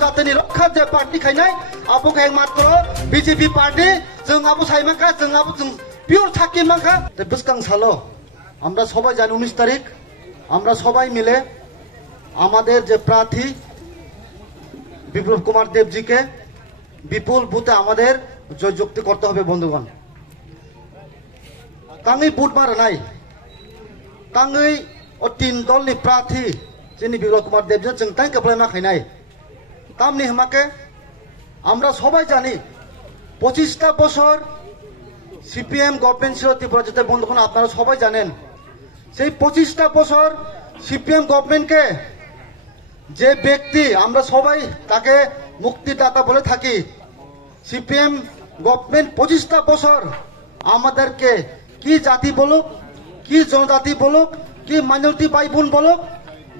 जनजातिनि रक्षा जे party खायनाय आबो खाय मात्र बीजेपी पार्टी जों आबो साइमाखा जों आबो जों পিওর থাকি মাখা বুঝকাং সালো আমরা সবাই জানি 19 তারিখ আমরা সবাই মিলে আমাদের যে প্রার্থী বিপ্লব কুমার দেবজিকে বিপুল বুথে আমাদের জয়যুক্তি করতে হবে বন্ধুগণ। তাঙ্গই বুথ মারা নাই তাঙ্গই ও তিন দলনি প্রার্থী যিনি বিপ্লব কুমার দেবজি जों তাই কেবলাই মাখাইনাই তামনি হামাকে আমরা সবাই জানি 25টা বছর সিপিএম গভর্নমেন্ট ছিল ত্রিপুরা যেতে বন্ধুগণ আপনারা সবাই জানেন সেই 25টা বছর সিপিএম গভর্নমেন্টকে যে ব্যক্তি আমরা সবাই তাকে মুক্তিদাতা বলে থাকি সিপিএম গভর্নমেন্ট 25টা বছর আমাদেরকে কি জাতি বলুক কি জনজাতি বলুক কি মাইনরিটি ভাই বোন বলুক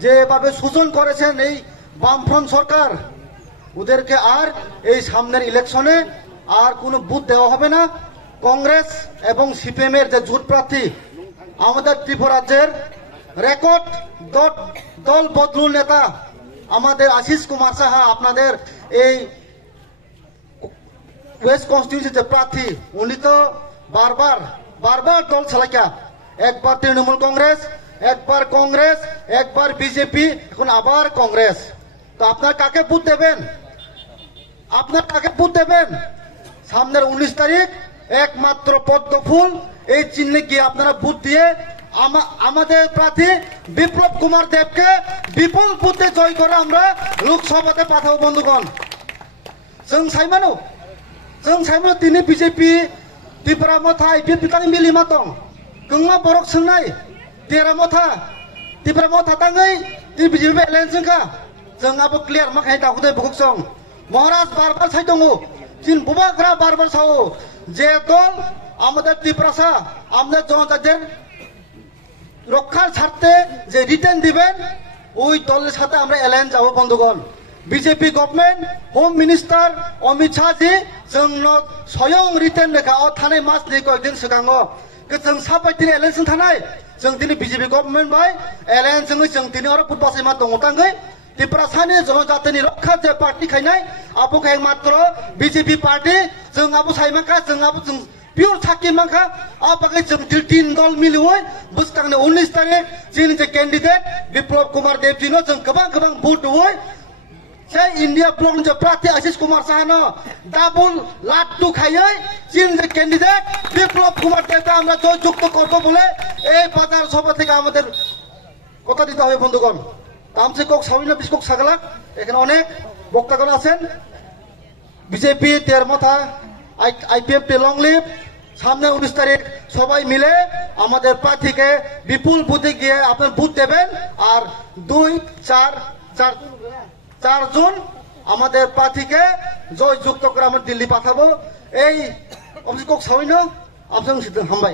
যেভাবে শোষণ করেছেন এই বামফ্রন্ট সরকার ওদেরকে আর এই সামনের ইলেকশনে আর কোনো বুথ দেওয়া হবে না। কংগ্রেস এবং সিপিএম এর যে জোট প্রার্থী আমাদের ত্রিপুরা রাজ্যের রেকর্ড দল বদলু নেতা আমাদের আশিস কুমার সাহা আপনাদের এই ওয়েস্ট কনস্টিটিউয়েন্সি যে প্রার্থী উনি তো বারবার দল চালাইয়া একবার তৃণমূল কংগ্রেস একবার বিজেপি এখন আবার কংগ্রেস। তো আপনার কাকে ভোট দেবেন সামনের 19 তারিখ একমাত্র পদ্ম ফুল এই চিহ্নে গিয়ে আপনারা ভোট দিয়ে আমাদের প্রার্থী বিপ্লব কুমার দেবকে বিপুল ভোটে জয় করে আমরা লোকসভাতে পাঠাবো বন্ধুগণ। जों साइमानो दिनै बिजेपि त्रिपुरा मथा आइपिएफ बिथां मिलिमा दं गंमा बरक सोंनाय तेरा मथा त्रिपुरा मथा ताङै ति बिजेपि एलायन्सखा जों आबो क्लियार माखाय दाखुदे बुकुक सं महाराज बारबार साइ दङ जिन बुबाग्रा बारबार साओ যে দল আমাদের ত্রিপুরা আমাদের জনজাতির রক্ষার স্বার্থে যে রিটার্ন দিবেন ওই দলের সাথে আমরা এলায়েন্স যাব বন্ধুগণ। BJP government home minister Amit Shahji जोंनो स्वयं रिटार्न लेखा थानाय मासनि कयदिन सिगाङाव जों साबाय दिनै एलायन्स थानाय जों दिनै बिजेपि गभर्नमेन्ट बाय एलायन्स जों दिनै आरो बुध बासायमा दङ ताङै त्रिपुरा सानि जनजातिनि रक्षा जे पार्टी खायनाय आबो खाय मात्र बीजेपी पार्टी जों आबो साइमाखा जों आबो जों पिওর থাকি माखा आबागे जों तीन दल मिलिवै बुस्तांनि 19 तारिख जोंनि जे कैंडिडेट बिप्लव कुमार देबजिनो जों गोबां भोट होय से इंडिया ब्लक जो प्रार्थी आशीष कुमार साहानो डाबल लाट्टू खायै जों जे कैंडिडेट बिप्लव कुमार देबকে আমরা জয়যুক্ত করব বলে এই বাজার সভা থেকে আমাদের কথা দিতে হবে বন্ধুগণ। তামসে কক সাবিনা বিস্কক সাগলা এখানে অনেক বক্তাগণ আছেন বিজেপি তেরমথা আইপিএফ লং লিভ সামনে 19 তারিখ সবাই মিলে আমাদের প্রার্থীকে বিপুল বুথে গিয়ে আপনার বুথ দেবেন আর 4 জুন আমাদের প্রার্থীকে জয়যুক্ত করে আমরা দিল্লি পাঠাবো এই অবশ্যই কক সাবিনা আপনার হামবাই।